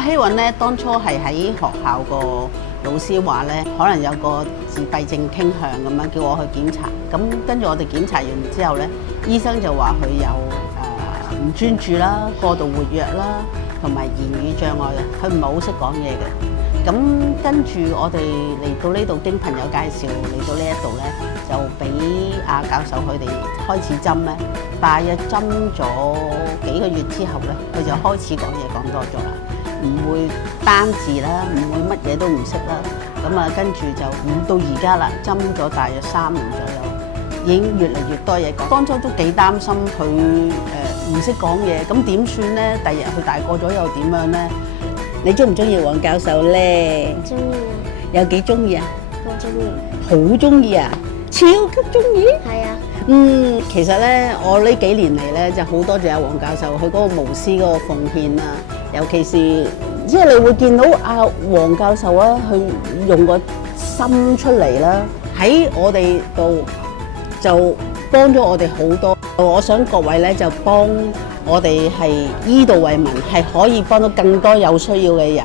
希雲咧，當初係喺學校個老師話咧，可能有個自閉症傾向咁樣，叫我去檢查。咁跟住我哋檢查完之後咧，醫生就話佢有唔專注啦、過度活躍啦，同埋言語障礙嘅，佢唔係好識講嘢嘅。咁跟住我哋嚟到呢度，經朋友介紹嚟到呢一度咧，就俾阿教授佢哋開始針咧。大約針咗幾個月之後咧，佢就開始講嘢講多咗啦，唔會單字啦，唔會乜嘢都唔識啦。咁啊，跟住就到而家啦，針咗大約3年左右，已經越嚟越多嘢講。當初都幾擔心佢唔識講嘢，咁點算咧？第日佢大個咗又點樣咧？你中唔中意黃教授咧？中意啊，有幾中意啊？好中意。好中意啊！超級中意。係啊。其實咧，我呢幾年嚟咧，就好多謝阿黃教授佢嗰個無私嗰個奉獻啊，尤其是即係你會見到阿黃教授啊，佢用個心出嚟啦，喺我哋度就幫咗我哋好多。我想各位咧就幫我哋係醫道為民，係可以幫到更多有需要嘅人。